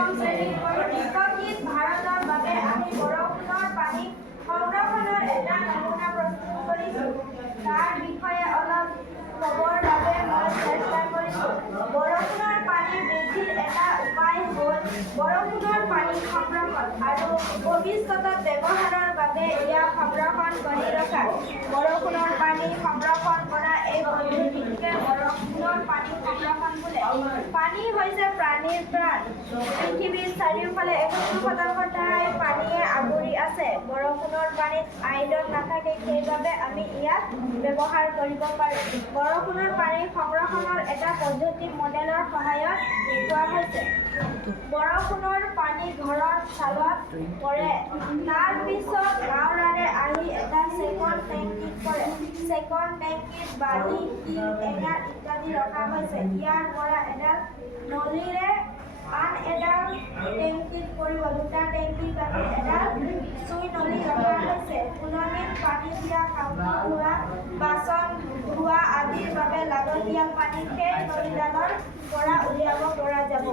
প্ৰথম শ্ৰেণীত পঢ়ি বিকশিত ভাৰতৰ বাবে আমি বৰষুণৰ পানী সংৰক্ষণৰ এটা নমুনা প্ৰস্তুত কৰিছোঁ। তাৰ বিষয়ে অলপ ক'বৰ বাবে মই চেষ্টা কৰিছোঁ। বৰষুণৰ পানী বৃদ্ধিৰ এটা উপায় হ'ল বৰষুণৰ পানী সংৰক্ষণ আৰু ভৱিষ্যতত ব্যৱহাৰৰ বাবে ইয়াক সংৰক্ষণ কৰি ৰখা। বৰষুণৰ পানী সংৰক্ষণ কৰা এই পদ্ধতিটোকে বৰষুণৰ পানী সংৰক্ষণ বোলে। পানী হৈছে প্ৰাণীৰ প্ৰাণ। পৃথিৱীৰ চাৰিওফালে ৭১% ঠাই পানীয়ে আগুৰি আছে। বৰষুণৰ পানীত আইৰণ নাথাকে, সেইবাবে আমি ইয়াক ব্যৱহাৰ কৰিব পাৰোঁ। বৰষুণৰ পানী সংৰক্ষণৰ এটা পদ্ধতি মডেলৰ সহায়ত দেখুওৱা হৈছে। বৰষুণৰ পানী ঘৰৰ চালত পৰে। তাৰ পিছত গাঁৱৰে আহি এটা চেকন টেংকিত পৰে। চেকন টেংকিত বালি, শিল, এঙাৰ ইত্যাদি ৰখা হৈছে। ইয়াৰ পৰা এডাল নলীৰে আন এডাল টেংকিত পৰিব। দুটা টেংকিৰ কাষত এডাল চুই নলী ৰখা হৈছে। ফুলনিত পানী দিয়া, কাপোৰ ধোৱা, বাচন ধোৱা আদিৰ বাবে লাগতিয়াল পানী সেই নলীডালৰ পৰা উলিয়াব পৰা যাব।